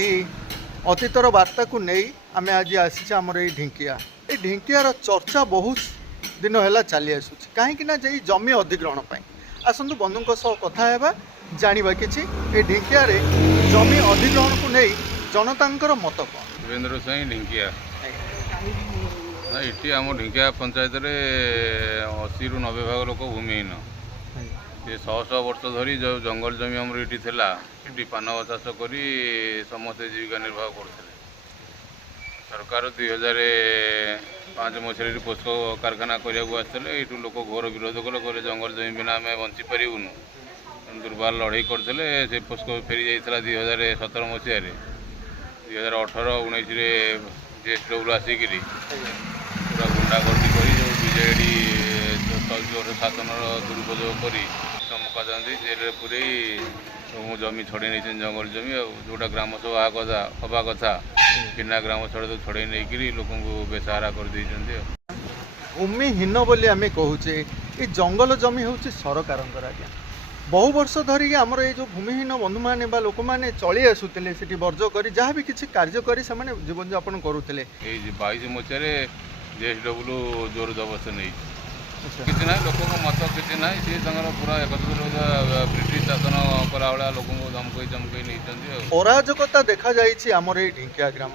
अतीतर वार्ता को नहीं आम आज आसी आमर ये ढिंकिया ये ढिंकियार चर्चा बहुत दिन है चली आसूँ कहीं जमी अधिग्रहण आसतु बंधु सह कथा जाना कि ढिंकिया जमी अधिग्रहण को नहीं जनता मत कौन। देवेंद्र साई ढिंकिया ये आम ढिंकिया पंचायत 80 ରୁ 90 भाग लोक भूमिहीन ये 100 वर्ष धरी जो जंगल जमी आमर ये ये पान चाष कर समस्त जीविका निर्वाह करते सरकार 2005 मसीह पोस्को कारखाना करने आसते ये लोक घोर विरोध कले जंगल जमी बिना आम बंची पारूनु दुर्बार लड़ाई करते से पोस्को फेरी जाता 2017 मसीह 2018-19 जेएसडब्ल्यू आसिक पूरा गुंडागर्दी कर जो बीजेडी शासन दुरुपयोग कर चमका जाती जेल पूरे जमी छड़े नहीं जंगल जमी जोटा ग्राम सभा हवा कथा बिना ग्राम सभा तो छड़े नहीं लोक बेसहारा कर भूमिहीन बोली आम कहूचे ये जंगल जमी हूँ सरकार आज्ञा बहु वर्ष धरिकी आमर ये जो भूमिहीन बंधु मैंने लोक मैंने चली आसुले से वर्ज कर जहाँ भी किसी कार्य कर जीवन यापन करुले 22 मसीह जेएसडब्ल्यू जोर जबरदस्त नहीं किसी ना लोक मत किसी ना सी पूरा एकत्र ब्रिटिश शासन कला भाया लोक धमकई चमकई नहीं अराजकता देखा जाइए आमर ये ढिंकिया ग्राम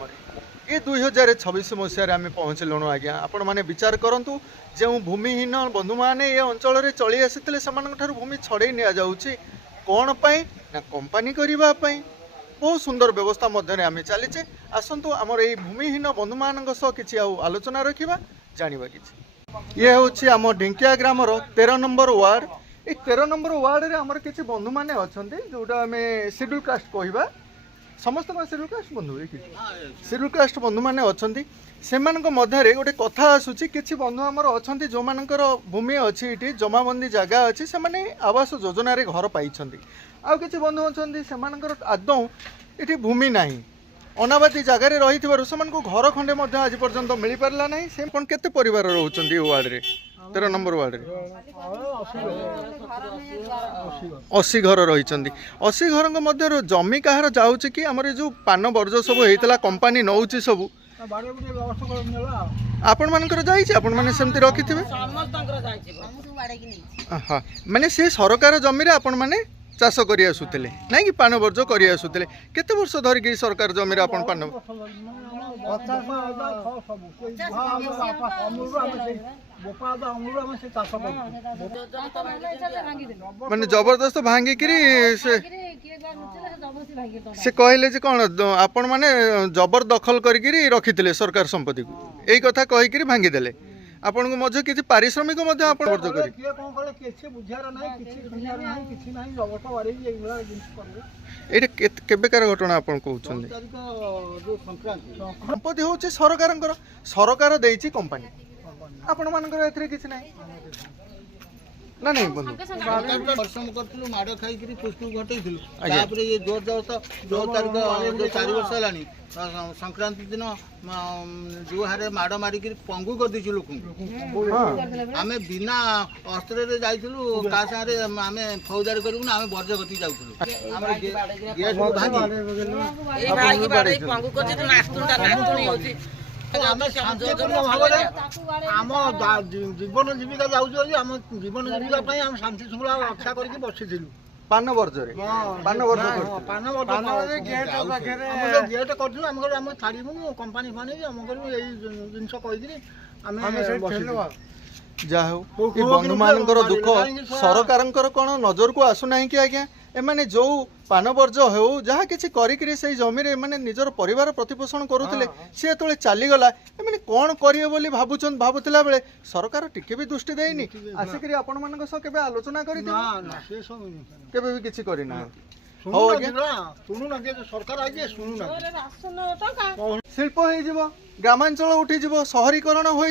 ये 2026 मसीह आम पहुँचलुँ आज्ञा आपण मैंने विचार करूँ जो भूमिहीन बंधु मैंने ये अंचल चली आसी से भूमि छड़े नि कौन पाई ना कंपानी करने बहुत सुंदर व्यवस्था मध्य आम चलीचे आसतु आमर ये भूमिहीन बंधु मान कि आलोचना रखा जाना कि ये हूँ आम ढिंकिया ग्रामर 13 नंबर वार्ड ये 13 नंबर वार्ड रे आमर किसी बंधु मैंने अच्छा जोटा आम शेड्यूल कास्ट कहवा समस्त शेड्यूल कास्ट बंधु शेड्यूल कास्ट बंधु मैंने अच्छा से मध्य गोटे कथा आसूची किसी बंधु आमर अच्छा जो मानकर भूमि अच्छी ये जमाबंदी जगह अच्छी से आवास योजन घर पाई आउ किसी बंधु अच्छा से आदौ ये भूमि ना अनाबादी जगार रही से घर खंडे आज पर्यंत मिल पारा ना से केते परिवार रोच वार्ड रे 13 नंबर वार्ड रे 80 घर रही 80 घर मध्य जमी कहार जाऊँच कि आमर जो पान वर्ज सब होता कंपानी नौची सब आपण मानकर जाइए आपण माने सेमती रखिथिबे हाँ माने से सरकार जमी आपण माने चाष कर आसुले ना कि पान वर्ज कर आसुले केते वर्ष धरिकी सरकार जमी आपण पान माने जबरदस्त भांगिकी से कहले जे कौन आपण माने जबरदखल करी रखिथिले सरकार संपत्ति को यही कथा कहीकि भांगीदेले आपण को मध्य किसी पारिश्रमिक वर्ज कर घटना आप संपत्ति हूँ सरकार देती कंपानी आपण मानकर किसी ना ना नहीं बंधु परिश्रम करूँ माड़ खाई पुष्प घटेलु ये जोर जबरदस्त 4 वर्ष है संक्रांति दिन जुहारे माड़ मारिक पंगु कर देचु लोक आम बिना अस्त्र जाइलु का सारे आम फौजदारी करूँ आम बर्जगति जाऊँ आम जीवन जीविका जाऊँ आम जीवन जीविका आम शांति श्रृंखला रक्षा करके बसी पान वर्जरे गेट कर छाड़ू कंपानी फानी आम जिन कही जहा बंधु मान दुख सरकार कौन नजर को आसुना कि आज्ञा एमाने जो पान वर्ज हो जहाँ किसी करी से जमी माने निजर परिवार प्रतिपोषण करुले सी जो चलीगला एमाने कौन करिए बोली भावुला बेले सरकार टिके भी दृष्टि देनी आसिक आपण मान केबे आलोचना करी केबे भी किसी करना शिल्प हो ग्रामांचल उठीज सहरीकरण हो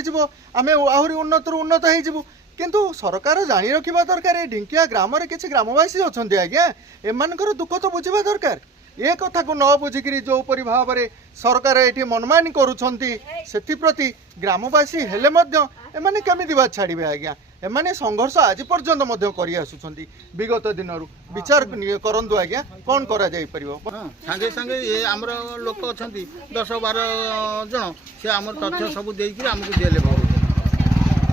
आम आहरी उन्नत उन्नत हो किंतु सरकार जानी रखा दरकार ढिंकिया ग्राम किसी ग्रामवासी अच्छा आज्ञा एमनकर दुख तो बुझा दरकार ए कथा को न बुझिक जो भाव में सरकार ये मनमानी करुँच से प्रति ग्रामवासी हेले केमी बात छाड़े आज्ञा एमाने संघर्ष आज पर्यंत मध्य करि आसुछंती विगत दिनरु विचार करंतु आज्ञा कोन करा जाई परिबो सागे सागे ये आमर लोक अछंती 10-12 जन से आमर तथ्य सब देइकि हमकु जेल भरु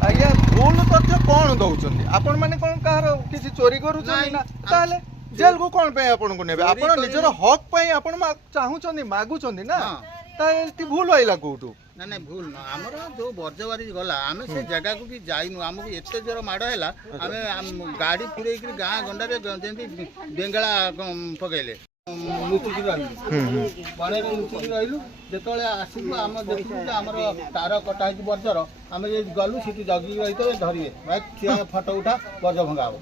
आज्ञा भूल तथ्य कोन दउछंती आपण माने कोन कहार किछि चोरी करूछंती ना ताले जेल को कोन पे आपण को नेबे आपण निजर हक पई आपण चाहूछंती मागुछंती ना ताएती भूल आइला कोटू ना ना भूल ना आमर जो बर्जवारी गला आमे से जगह को भी जाइनु हमकु एते जोर माड हैला आमे गाड़ी पुरै कि गां गंडा रे जेंती बेंगला पगैले लुचिकी रहिलु बड़े लुचिकी रहिलु जेतले आसिलु आम देखिलु जे हमर तार कटा है बर्जर आमे जे गलु सिटी जगी रहिते धरिए भाई फोटो उठा बर्ज भंगाओ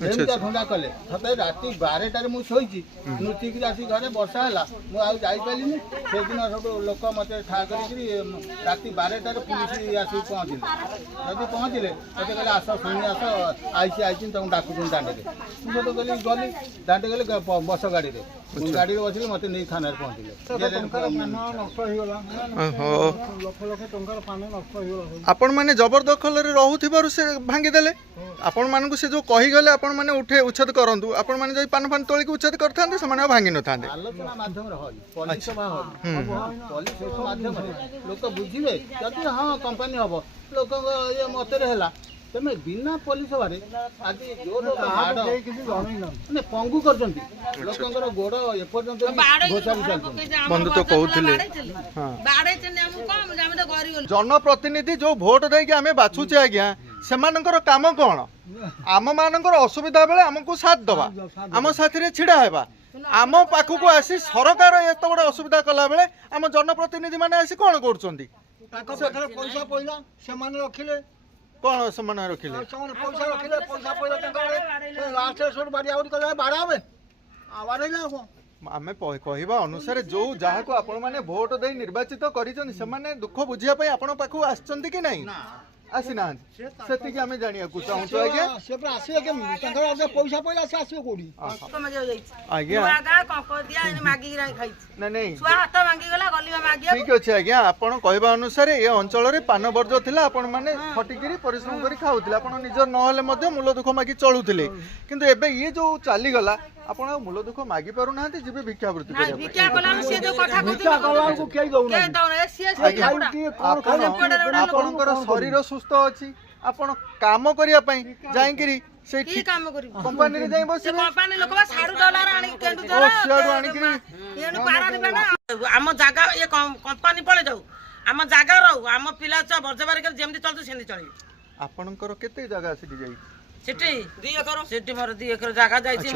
एमता भंगा कले सते राति 12 मु सोईची लुचिकी आसी घरे वर्षा हैला मु आ जाई पालिनी से दिन सब लोक मते ठा करी राति 12 पुलिस आसी पहुंचिले जदी पहुंचिले मते कहले आस सुनी आस आईची तुम डाकु दांडे मु तो गली दांडे गले बस गाड़ी रे गाड़ी रे बसिले मते नहीं थाना रे पहुंचिले आपण माने जबरदखल रे रहउथिबारु से भांगी देले आपण मानकु से जो कहि गले आपण माने उठे उच्छेद करंतु आपण माने जई पान फान तोळी के उच्छेद करथांते से माने भांगी न थांते आलोचना माध्यम रे होई पुलिस सभा होई पुलिस माध्यम रे लोक बुझिबे जदी हां कंपनी हबो लोक ये मते रे हला तमे बिना पुलिस बारे आज जो लोग माड ने पंगु करजंती लोकंकर गोड़ ए पर्यंत घोषारी चलती बंधु तो कहउथिले हां बाड़े चने हम कम जामे तो गरी गलो जनप्रतिनिधि जो भोट दे के हमें बाछुचे आज्ञा सेमानकर काम कोन आम मानकर असुविधा बेले हमको साथ दबा आम साथी रे छिड़ा हेबा आम पाखु को आसी सरकार एत बड़ असुविधा कला बेले आम जनप्रतिनिधि माने आसी कोन करछंती ताको पथर पैसा पइला से माने रखिले कोन समान रखिले ସେମାନେ ପଇସା ରଖିଲେ ପଇସା ପଇଲା ତାଙ୍କ ଲାଷ୍ଟ ସୋଟ ବାଡ଼ି ଆଉରି କଲେ ବାଡ଼ା ହେବେ ବାଡ଼େଇଲା କଣ आमे कहवा अनुसार जो जहाँ को आपण माने भोट दे निर्वाचित करिछन से माने दुख बुझिया पई आपण पाखु आछंती कि नहीं आसी ना सेति कि हमें जानिया को चाहू तो आज्ञा ସେ ପୁରା ଆସିବେ କେମିତି ତାଙ୍କର ଆଗ ପଇସା ପଇଲା ସେ ଆସିବେ କୋଉଠି कम जाउ जाई आज्ञा मागा कंको दिया इन मागी राई खाई नहीं छुआ हाथ मागी गला गली में मागिया ठीक अच्छे आज्ञा आपण कहवा अनुसार ये अंचल रे पान वर्ज थिला आपण माने खटिकिरी परिश्रम करी खाउथिले आपण निजर नहले मध्ये मूल दुख मागी चलुथिले किंतु एबे ये जो चाली गला आपण मूल दुख मागी पारु नाहंती जिबे भिक्षावृत्ति ना करिया भिक्षा कला से जो कथा भिक्षा कला को केई दउना के दौना से आपणकर शरीर सुस्थ अछि आपण काम करिया पई जाईकिरी से की काम करी कंपनी रे जाई बस से कंपनी लोक बा $60 आनी केंदु जरा सियाडू आनिकिरी एनु पारा दिबे ना हम जागा ये कंपनी पळे जाऊ हम जागा रहू हम पिला छ बर्जबारी कर जेमति चलतु सेंदी चली आपणकर केते जगह सिटी जाई सिटी 2 एकर सिटी मोर 2 एकर जागा जाईछि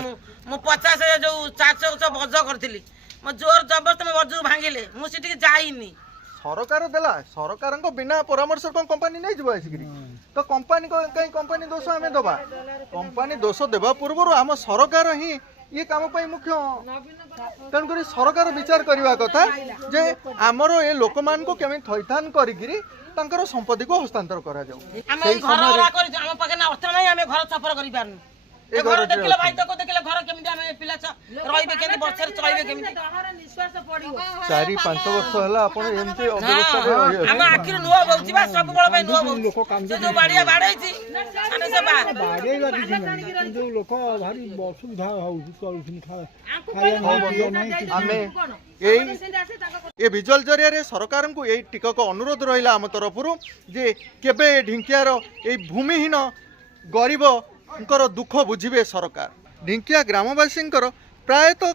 मु 50 जो 400 बर्ज करथिली म जोर जबरदस्त में बर्ज भांगिले मु सिटी के जाईनी सरकार देला सरकार बिना परामर्श कौन कंपनी नहीं जीव आसिक तो कंपनी कहीं कंपनी दोष आम दबा कंपनी दोष देवा पूर्व आम सरकार ही ये काम पाई मुख्य तेणुक सरकार विचार करने कथा जे आमर ए लोक मान को केमी थैथान करी संपत्ति को हस्तांतर करा जाऊ घर देखिले भाई तक देखिले घर केमिति हमें पिला रहिबे केमिति बछर चलइबे केमिति तहरा निश्वास पड़ियो 4-5 वर्ष हला आपण एमते अवस्था रे रहि हम आखिर नुवा बहुची बा सब बळ भाई नुवा बहुची जो बाड़िया बाड़ैछि अने से बाड़े लगी जो लोक भारी असुविधा होउछि करूछिन खाए हमें ये विजुअल जरिया रे सरकार को यही टिकक अनुरोध रहिला हम तरफरु जे केबे ढिंकियार ए भूमिहीन गरीब दुख बुझे सरकार ढिंकिया ग्रामवासी प्रायतः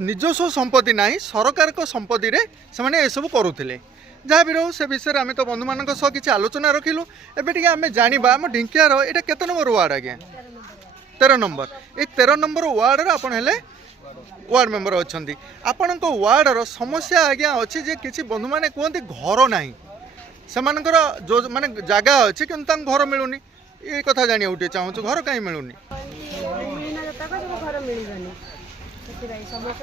निजस्व संपत्ति ना सरकार को संपत्ति रे से सब करुले जहाँ भी रो से विषय आम तो बंधु मान किसी आलोचना रखिलु एबे आम जाना आम ढिंकियार यहाँ केते नंबर वार्ड आज्ञा 13 नंबर ये 13 नंबर वार्ड आप वार्ड मेंबर अच्छा आपण वार्डर समस्या आज्ञा अच्छी जे किसी बंधु मैंने कहते घर ना से जो माने जगह अच्छी कि घर मिलूनी ये कथा जानिया उठे चाहूँ घर कहीं मिलूनी घर मिलबनी समस्त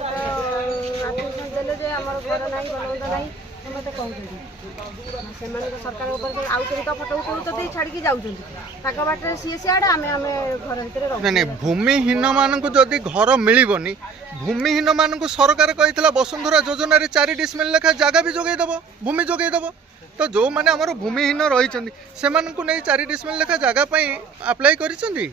देले जे हमर घर नाही बनंद नाही ମତେ କହୁଛନ୍ତି ସେମାନଙ୍କ ସରକାର ଉପରେ ଆଉଛନ୍ତି ତ ଫଟୋ ଉଠଉଛନ୍ତି ଛାଡ଼ିକି ଯାଉଛନ୍ତି ତାଙ୍କ ବାଟରେ ସିଏ ସିଆଡ଼େ ଆମେ ଘର ଭିତରେ ରହୁଛୁ। ନାଇଁ ଭୂମିହୀନ ମାନଙ୍କୁ ଯଦି ଘର ମିଳିବନି ଭୂମିହୀନ ମାନଙ୍କୁ ସରକାର କହିଥିଲା ବସୁନ୍ଧରା ଯୋଜନାରେ 4 ଡିସମିଲ୍ ଲେଖା ଜାଗା ବି ଯୋଗେଇଦେବ ଭୂମି ଯୋଗେଇଦେବ। ତ ଯେଉଁମାନେ ଆମର ଭୂମିହୀନ ରହିଛନ୍ତି ସେମାନଙ୍କୁ ନେଇ 4 ଡିସମିଲ୍ ଲେଖା ଜାଗା ପାଇଁ ଆପ୍ଲାଏ କରିଛନ୍ତି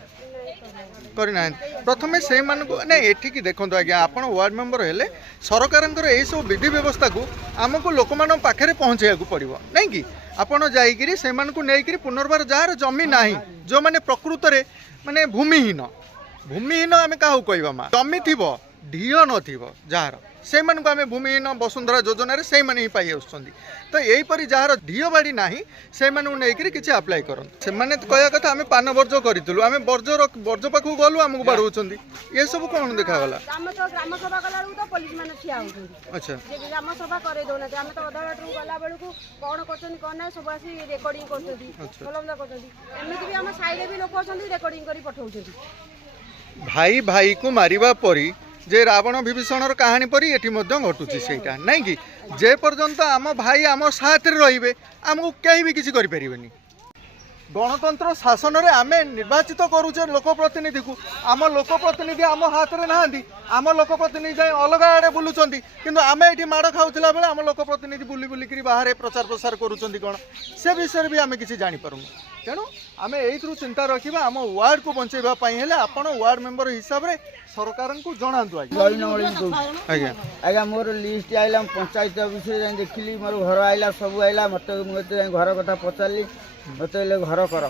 କରିନାହାନ୍ତି। ପ୍ରଥମେ ସେଇମାନଙ୍କୁ ନାଇଁ ଏଠିକି ଦେଖନ୍ତୁ ଆଜ୍ଞା ଆପଣ ୱାର୍ଡ଼ ମେମ୍ବର ହେଲେ ସରକାରଙ୍କର ଏଇସବୁ ବିଧି ବ୍ୟବସ୍ଥାକୁ ଆମକୁ ଲୋକମାନଙ୍କ ପାଖରେ ପହଞ୍ଚାଇବାକୁ ପଡ଼ିବ ନାଇଁ କି ଆପଣ ଯାଇକିରି ସେମାନଙ୍କୁ ନେଇକିରି ପୁନର୍ବାର ଯାହାର ଜମି ନାହିଁ ଯେଉଁମାନେ ପ୍ରକୃତରେ ମାନେ ଭୂମିହୀନ ଆମେ କାହାକୁ କହିବା ମା ଜମି ଥିବ ଢିଅ ନଥିବ ଯାହାର ସେଇମାନଙ୍କୁ ଆମେ ଭୂମିହୀନ ବସୁନ୍ଧରା ଯୋଜନାରେ ସେଇମାନେ ହିଁ ପାଇ ଆସୁଛନ୍ତି। ତ ଏଇପରି ଯାହାର ଢିଅ ବାଡ଼ି ନାହିଁ ସେଇମାନଙ୍କୁ ନେଇକିରି କିଛି ଆପ୍ଲାଏ କରନ୍ତୁ। ସେମାନେ କହିବା କଥା ଆମେ ପାନ ବର୍ଜ୍ୟ କରିଥିଲୁ ଆମେ ବର୍ଜ୍ୟ ପାଖକୁ ଗଲୁ ଆମକୁ ବାଡ଼ଉଛନ୍ତି ଏସବୁ କ'ଣ ଦେଖାଗଲା। ଗ୍ରାମ ସଭା କଲା ବେଳକୁ ତ ପୋଲିସ ମାନେ ଠିଆ ହଉଛନ୍ତି। ଆଚ୍ଛା ଗ୍ରାମ ସଭା କରେଇ ଦଉନାହାନ୍ତି ଆମେ ତ ଅଧା ବାଟରୁ ଗଲା ବେଳକୁ କ'ଣ କରୁଛନ୍ତି କ'ଣ ନାହିଁ ସବୁ ଆସି ରେକର୍ଡିଂ କରୁଛନ୍ତି ଭଲମନ୍ଦ କରୁଛନ୍ତି। ଏମିତି ବି ଆମ ସାଇଡ଼ରେ ବି ଲୋକ ଅଛନ୍ତି ରେକର୍ଡିଂ କରି ପଠାଉଛନ୍ତି। ଭାଇ ଭାଇକୁ ମାରିବା ପରି ଯେ ରାବଣ ବିଭୀଷଣର କାହାଣୀ ପରି ଏଠି ମଧ୍ୟ ଘଟୁଛି ସେଇଟା ନାଇଁ କି ଯେ ପର୍ଯ୍ୟନ୍ତ ଆମ ଭାଇ ଆମ ସାଥରେ ରହିବେ ଆମକୁ କେହି ବି କିଛି କରିପାରିବେନି। ଗଣତନ୍ତ୍ର ଶାସନରେ ଆମେ ନିର୍ବାଚିତ କରୁଛେ ଲୋକପ୍ରତିନିଧିକୁ ଆମ ଲୋକପ୍ରତିନିଧି ଆମ ହାତରେ ନାହାନ୍ତି ଆମ ଲୋକପ୍ରତିନିଧି ଯାଇ ଅଲଗା ଆଡ଼େ ବୁଲୁଛନ୍ତି କିନ୍ତୁ ଆମେ ଏଠି ମାଡ଼ ଖାଉଥିଲା ବେଳେ ଆମ ଲୋକପ୍ରତିନିଧି ବୁଲିକିରି ବାହାରେ ପ୍ରଚାର ପ୍ରସାର କରୁଛନ୍ତି କ'ଣ ସେ ବିଷୟରେ ବି ଆମେ କିଛି ଜାଣିପାରୁନୁ। ତେଣୁ ଆମେ ଏଇଥିରୁ ଚିନ୍ତା ରଖିବା ଆମ ୱାର୍ଡକୁ ବଞ୍ଚାଇବା ପାଇଁ ହେଲେ ଆପଣ ୱାର୍ଡ ମେମ୍ବର ହିସାବରେ ସରକାରଙ୍କୁ ଜଣାନ୍ତୁ ଆଜ୍ଞା। ଆଜ୍ଞା ମୋର ଲିଷ୍ଟ ଆଇଲା ପଞ୍ଚାୟତ ଅଫିସରେ ଯାଇ ଦେଖିଲି ମୋର ଘର ଆଇଲା ସବୁ ଆଇଲା ମୋତେ ମୁଁ ଏତେ ଯାଇ ଘର କଥା ପଚାରିଲି ମୋତେ ହେଲେ ଘର କର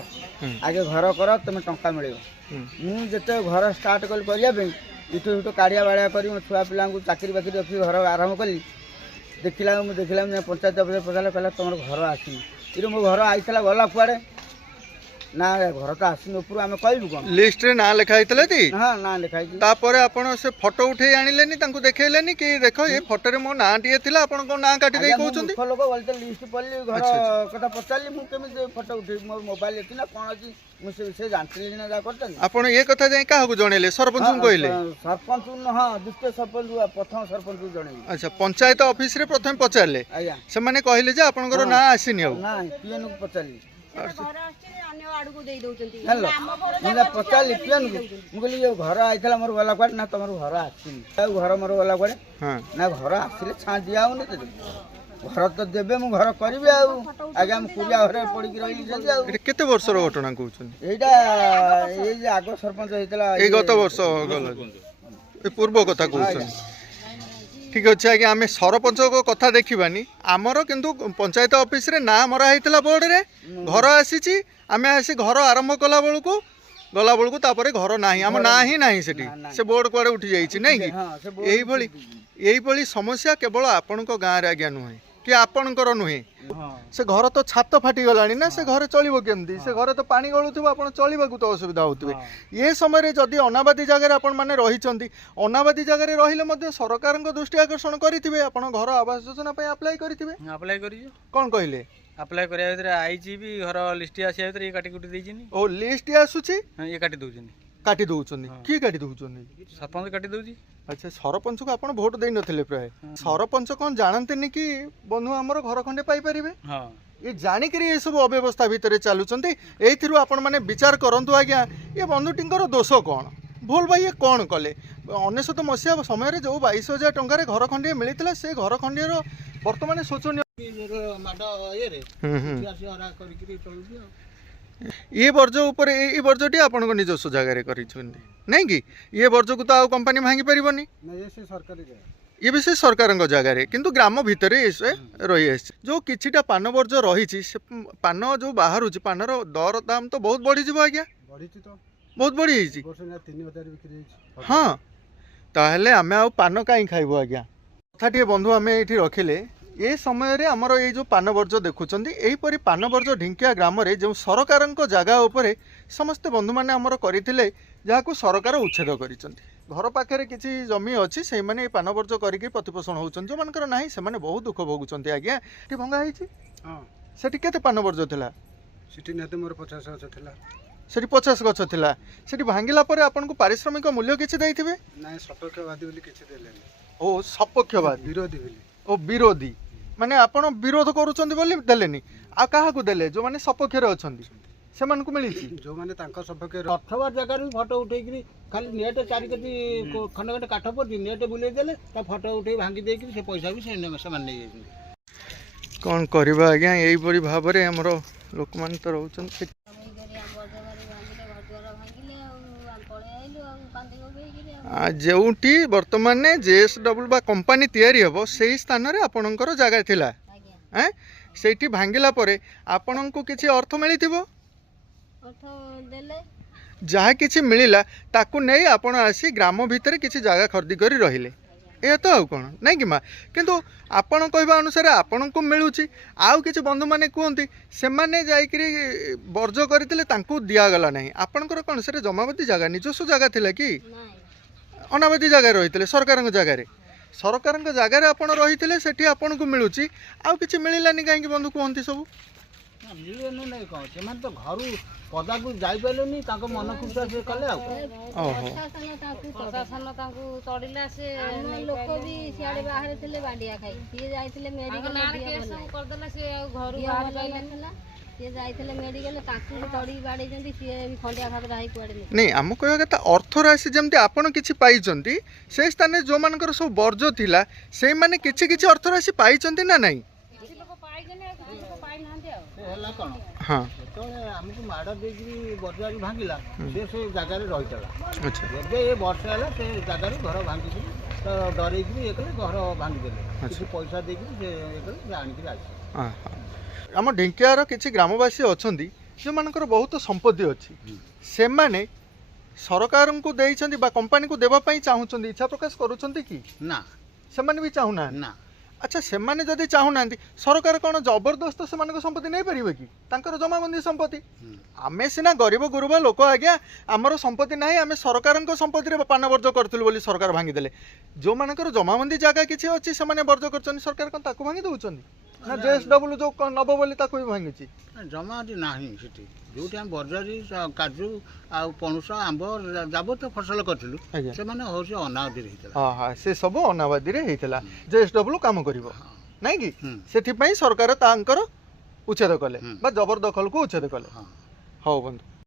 ଆଗେ ଘର କର ତୁମେ ଟଙ୍କା ମିଳିବ। ମୁଁ ଯେତେ ଘର ଷ୍ଟାର୍ଟ କଲି କରିବା ପାଇଁ ଇଠୁ କାଢ଼ିଆ ବାଡ଼ିଆ କରି ମୋ ଛୁଆ ପିଲାଙ୍କୁ ଚାକିରି ବାକିରି ରଖି ଘର ଆରମ୍ଭ କଲି ଦେଖିଲା ମୁଁ ପଞ୍ଚାୟତ ଅଫିସରେ ପଚାରିଲା କହିଲା ତୁମର ଘର ଆସିନି ଏଠି ମୋ ଘର ଆଇଥିଲା ଗଲା କୁଆଡ଼େ ନା ଘର ତ ଆସିନି ଉପରୁ ଆମେ କହିବୁ କ'ଣ ଲିଷ୍ଟରେ ନାଁ ଲେଖା ହେଇଥିଲା ଟି ହଁ ନାଁ ଲେଖା ହେଇଛି। ତାପରେ ଆପଣ ସେ ଫଟୋ ଉଠେଇ ଆଣିଲେନି ତାଙ୍କୁ ଦେଖେଇଲେନି କି ଦେଖ ଏ ଫଟୋରେ ମୋ ନାଁ ଟିଏ ଥିଲା ଆପଣ କ'ଣ ନାଁ କାଟି ଦେଇ କହୁଛନ୍ତି। ଲୋକ ଗଲେ ଲିଷ୍ଟ ପଢ଼ିଲି ଘର କଥା ପଚାରିଲି ମୁଁ କେମିତି ଫଟୋ ଉଠେଇବି ମୋର ମୋବାଇଲ ଅଛି ନା କ'ଣ ଅଛି ମୁଁ ସେ ବିଷୟରେ ଜାଣିଥିଲି ନା ଯାହା କରୁଛନ୍ତି। ଆପଣ ଏ କଥା ଯାଇ କାହାକୁ ଜଣେଇଲେ ସରପଞ୍ଚଙ୍କୁ କହିଲେ। ସରପଞ୍ଚ ହଁ ଦ୍ୱିତୀୟ ସରପଞ୍ଚ ପ୍ରଥମ ସରପଞ୍ଚକୁ ଜଣେଇଲି। ଆଚ୍ଛା ପଞ୍ଚାୟତ ଅଫିସରେ ପ୍ରଥମେ ପଚାରିଲେ ଆଜ୍ଞା ସେମାନେ କହିଲେ ଯେ ଆପଣଙ୍କର ନାଁ ଆସିନି ଆଉ ନା ପିଏନକୁ ପଚାରିଲି ପଚାରିଲି ପଚାରିଲି ପିଏନକୁ ମୁଁ କହିଲି ଯୋଉ ଘର ଆଇଥିଲା ମୋର ଗଲା କୁଆଡ଼େ ନା ତମର ଘର ଆସିନି ଆଉ ଘର ମୋର ଗଲା କୁଆଡ଼େ ନା ଘର ଆସିଲେ ଛାଁ ଦିଆ ହଉନି ତ ଘର ତ ଦେବେ ମୁଁ ଘର କରିବି ଆଉ ଆଜ୍ଞା ମୁଁ କୁଡ଼ିଆ ଘରେ ପଡ଼ିକି ରହିଲି ଯଦି ଆଉ ଏଟା କେତେ ବର୍ଷର ଘଟଣା କହୁଛନ୍ତି। ଏଇଟା ଏଇ ଯେ ଆଗ ସରପଞ୍ଚ ହେଇଥିଲା ଏଇ ଗତ ବର୍ଷ ଗଲା ଏ ପୂର୍ବ କଥା କହୁଛନ୍ତି। ঠিক ଅଛି ଆଜ୍ଞା ଆମେ ସରପଞ୍ଚଙ୍କ କଥା ଦେଖିବାନି ଆମର କିନ୍ତୁ ପଞ୍ଚାୟତ ଅଫିସରେ ନାଁ ମରା ହେଇଥିଲା ବୋର୍ଡରେ ଘର ଆସିଛି ଆମେ ଆସି ଘର ଆରମ୍ଭ କଲା ବେଳକୁ ତାପରେ ଘର ନାହିଁ ଆମ ନାଁ ହିଁ ନାହିଁ ସେଠି ସେ ବୋର୍ଡ କୁଆଡ଼େ ଉଠି ଯାଇଛି ନାଇଁ କି ଏଇଭଳି ସମସ୍ୟା କେବଳ ଆପଣଙ୍କ ଗାଁରେ ଆଜ୍ଞା ନୁହେଁ କି ଆପଣଙ୍କର ନୁହେଁ ସେ ଘର ତ ଛାତ ଫାଟିଗଲାଣି ନା ସେ ଘରେ ଚଳିବ କେମିତି ସେ ଘରେ ତ ପାଣି ଗଳୁଥିବ ଆପଣ ଚଳିବାକୁ ତ ଅସୁବିଧା ହେଉଥିବେ। ଏ ସମୟରେ ଯଦି ଅନାବାଦୀ ଜାଗାରେ ଆପଣମାନେ ରହିଛନ୍ତି ଅନାବାଦୀ ଜାଗାରେ ରହିଲେ ମଧ୍ୟ ସରକାରଙ୍କ ଦୃଷ୍ଟି ଆକର୍ଷଣ କରିଥିବେ ଆପଣ ଘର ଆବାସ ଯୋଜନା ପାଇଁ ଆପ୍ଲାଏ କରିଥିବେ। ଆପ୍ଲାଏ କରିଛୁ କ'ଣ କହିଲେ ଆପ୍ଲାଏ କରିବା ଭିତରେ ଆଇଛି ବି ଘର ଲିଷ୍ଟ ଆସିବା ଭିତରେ ଇଏ କାଟି କୁଟି ଦେଇଛନ୍ତି। ଓ ଲିଷ୍ଟ ଆସୁଛି ଇଏ କାଟି ଦେଉଛନ୍ତି କାଟି ଦେଉଛନ୍ତି କିଏ କାଟି ଦେଉଛନ୍ତି ସରପଞ୍ଚ କାଟି ଦେଉଛି। ଆଚ୍ଛା ସରପଞ୍ଚକୁ ଆପଣ ଭୋଟ ଦେଇନଥିଲେ ପ୍ରାୟ ସରପଞ୍ଚ କ'ଣ ଜାଣନ୍ତିନି କି ବନ୍ଧୁ ଆମର ଘର ଖଣ୍ଡେ ପାଇପାରିବେ ଏ ଜାଣିକିରି ଏସବୁ ଅବ୍ୟବସ୍ଥା ଭିତରେ ଚାଲୁଛନ୍ତି। ଏଇଥିରୁ ଆପଣମାନେ ବିଚାର କରନ୍ତୁ ଆଜ୍ଞା ଏ ବନ୍ଧୁଟିଙ୍କର ଦୋଷ କ'ଣ ଭୁଲ ବା ଇଏ କ'ଣ କଲେ 1999 ମସିହା ସମୟରେ ଯେଉଁ 22,000 ଟଙ୍କାରେ ଘର ଖଣ୍ଡିଏ ମିଳିଥିଲା ସେ ଘର ଖଣ୍ଡିଏର ବର୍ତ୍ତମାନ ଶୋଚନୀୟ ମାଡ଼ ଇଏରେ କରିକିରି ଚଳୁଛି ଆଉ ये वर्ज उपर ये वर्जटी आपन निजस्व जगह नहीं कि ये वर्ज को तो आउ कंपनी भांगी पारिबनी ये भी से सरकार जगार किंतु ग्राम भितर रही जो किछिटा पान वर्ज रही पान जो बाहर पानर दर दाम तो बहुत बढ़ी आज्ञा बहुत बढ़ी हाँ ताहले आमे आउ पान कहीं खाइबो आज्ञा कथाटी बंधु आमे एठी रखिले ए समय रे हमर ये जो पान वर्ज देखुचंदी एहीपरि पान वर्ज ढिंकिया ग्राम रे जो सरकारक जगह उपरे समस्त बंधु माने हमर करिथिले जाहाकू सरकार उच्छेद करिसंती घर पाखे किसी जमी अच्छी से माने पान वर्ज करके प्रतिपोषण होउछन जो मानकर नाही से माने बहुत दुख भोगुचंती आज्ञा टी भंगा हिची सेठी केते पान वर्ज थिला सेठी नेते मोर 50 गछ थिला सेठी 50 गछ थिला सेठी भांगिला परे आपन को पारिश्रमिक मूल्य किछि दैथिबे नाही सपक्षवादी बोली किछि देलेनी ओ सपक्षवादी विरोधी बोली ओ विरोधी ମାନେ ଆପଣ ବିରୋଧ କରୁଛନ୍ତି ବୋଲି ଦେଲେନି, ଆଉ କାହାକୁ ଦେଲେ? ଯୋଉମାନେ ସପକ୍ଷରେ ଅଛନ୍ତି ସେମାନଙ୍କୁ ମିଳିଛି। ଯେଉଁମାନେ ତାଙ୍କ ସପକ୍ଷରେ ଅଥବା ଜାଗାରୁ ଫଟୋ ଉଠେଇକିରି ଖାଲି ନେଟ୍ ଚାରିକତି ଖଣ୍ଡେ ଖଣ୍ଡେ କାଠ ପଡ଼ିଛି ନେଟ୍ ବୁଲେଇ ଦେଲେ ତା ଫଟୋ ଉଠେଇ ଭାଙ୍ଗି ଦେଇକିରି ସେ ପଇସା ବି ସେମାନେ ନେଇଯାଇଛନ୍ତି। କ'ଣ କରିବା ଆଜ୍ଞା, ଏଇପରି ଭାବରେ ଆମର ଲୋକମାନେ ତ ରହୁଛନ୍ତି। ଯେଉଁଠି ବର୍ତ୍ତମାନ JSW ବା କମ୍ପାନୀ ତିଆରି ହେବ ସେହି ସ୍ଥାନରେ ଆପଣଙ୍କର ଜାଗା ଥିଲା, ସେଇଠି ଭାଙ୍ଗିଲା ପରେ ଆପଣଙ୍କୁ କିଛି ଅର୍ଥ ମିଳିଥିବ, ଯାହା କିଛି ମିଳିଲା ତାକୁ ନେଇ ଆପଣ ଆସି ଗ୍ରାମ ଭିତରେ କିଛି ଜାଗା ଖରିଦି କରି ରହିଲେ, ଏହା ତ ଆଉ କ'ଣ ନାଇଁ କି ମା? କିନ୍ତୁ ଆପଣ କହିବା ଅନୁସାରେ ଆପଣଙ୍କୁ ମିଳୁଛି, ଆଉ କିଛି ବନ୍ଧୁମାନେ କୁହନ୍ତି ସେମାନେ ଯାଇକରି ବର୍ଜ୍ୟ କରିଥିଲେ ତାଙ୍କୁ ଦିଆଗଲା ନାହିଁ। ଆପଣଙ୍କର କ'ଣ ସେଟା ଜମାବତୀ ଜାଗା, ନିଜସ୍ୱ ଜାଗା ଥିଲା କି ଅନାବାଦୀ ଜାଗାରେ ରହିଥିଲେ? ସରକାରଙ୍କ ଜାଗାରେ, ସରକାରଙ୍କ ଜାଗାରେ ଆପଣ ରହିଥିଲେ, ସେଠି ଆପଣଙ୍କୁ ମିଳୁଛି, ଆଉ କିଛି ମିଳିଲାନି କାହିଁକି ବନ୍ଧୁ କୁହନ୍ତି ସବୁ? ମିଳିବନି ନାଇଁ କ'ଣ, ସେମାନେ ତ ଘରୁ ପଦାକୁ ଯାଇପାରିଲେନି, ତାଙ୍କ ମନ ଖୁସି ସେ କଲେ ଆଉ। ପ୍ରଶାସନ ତାଙ୍କୁ ତଡ଼ିଲା, ସେ ଲୋକ ବି ସିଆଡ଼େ ବାହାରେ ଥିଲେ ବାଣ୍ଡିଆ ଖାଇ, ସିଏ ଯାଇଥିଲେ ମେଡ଼ିକାଲ କରିଦେଲା, ସିଏ ଆଉ ଘରୁ ବାହାରି ପାରିନଥିଲା, ସିଏ ଯାଇଥିଲେ ମେଡ଼ିକାଲ, ତାଙ୍କୁ ତଡ଼ିକି ବାଡ଼େଇଛନ୍ତି, ସିଏ ବି ଖଣ୍ଡିଆ ଖାବରା ହେଇ କୁଆଡ଼େ ନାଇଁ। ଆମ କହିବା କଥା ଅର୍ଥ ରାଶି ଯେମିତି ଆପଣ କିଛି ପାଇଛନ୍ତି, ସେ ସ୍ଥାନରେ ଯେଉଁମାନଙ୍କର ସବୁ ବର୍ଜ୍ୟ ଥିଲା ସେଇମାନେ କିଛି କିଛି ଅର୍ଥ ରାଶି ପାଇଛନ୍ତି ନା ନାହିଁ? ହେଲା କ'ଣ, ହଁ, ଯେତେବେଳେ ଆମକୁ ମାଡ଼ ଦେଇକିରି ବଜାରରୁ ଭାଙ୍ଗିଲା ସେ ଜାଗାରେ ରହିଥିଲା। ଆଚ୍ଛା, ଏବେ ଏ ବର୍ଷ ହେଲା ସେ ଜାଗାରେ ଘର ଭାଙ୍ଗିକିରି ତ ଡରେଇକିରି ଇଏ କଲେ, ଘର ଭାଙ୍ଗିଦେଲେ, କିଛି ପଇସା ଦେଇକିରି ସେ ଇଏ କଲେ, ସେ ଆଣିକିରି ଆସିଲେ। ଆମ ଢେଙ୍କିଆର କିଛି ଗ୍ରାମବାସୀ ଅଛନ୍ତି ଯେଉଁମାନଙ୍କର ବହୁତ ସମ୍ପତ୍ତି ଅଛି, ସେମାନେ ସରକାରଙ୍କୁ ଦେଇଛନ୍ତି ବା କମ୍ପାନୀକୁ ଦେବା ପାଇଁ ଚାହୁଁଛନ୍ତି, ଇଚ୍ଛା ପ୍ରକାଶ କରୁଛନ୍ତି କି? ନା, ସେମାନେ ବି ଚାହୁଁନାହାନ୍ତି। ନା। ଆଚ୍ଛା, ସେମାନେ ଯଦି ଚାହୁଁନାହାନ୍ତି, ସରକାର କ'ଣ ଜବରଦସ୍ତ ସେମାନଙ୍କ ସମ୍ପତ୍ତି ନେଇପାରିବେ କି? ତାଙ୍କର ଜମାବନ୍ଦୀ ସମ୍ପତ୍ତି। ଆମେ ସିନା ଗରିବ ଗୁରୁବା ଲୋକ ଆଜ୍ଞା, ଆମର ସମ୍ପତ୍ତି ନାହିଁ, ଆମେ ସରକାରଙ୍କ ସମ୍ପତ୍ତିରେ ପାନ ବର୍ଜ୍ୟ କରିଥିଲୁ ବୋଲି ସରକାର ଭାଙ୍ଗିଦେଲେ। ଯେଉଁମାନଙ୍କର ଜମାବନ୍ଦୀ ଜାଗା କିଛି ଅଛି ସେମାନେ ବର୍ଜ୍ୟ କରିଛନ୍ତି, ସରକାର କ'ଣ ତାକୁ ଭାଙ୍ଗି ଦେଉଛନ୍ତି? ନା JSW ଯେଉଁ ନେବ ବୋଲି ତାକୁ ବି ଭାଙ୍ଗିଛି? ଜମା ନାହିଁ ସେଠି, ଯେଉଁଠି ଆମେ ବଜାରୀ କାଜୁ ଆଉ ପଣସ ଆମ୍ବ ଯାବତୀୟ ଫସଲ କରିଥିଲୁ, ସେମାନେ ହେଉଛି ଅନାବାଦୀରେ ହେଇଥିଲା। ସେ ସବୁ ଅନାବାଦୀରେ ହେଇଥିଲା, JSW କାମ କରିବ ନାଇଁ କି? ସେଥିପାଇଁ ସରକାର ତାଙ୍କର ଉଚ୍ଛେଦ କଲେ ବା ଜବରଦଖଲକୁ ଉଚ୍ଛେଦ କଲେ। ହଉ ବନ୍ଧୁ।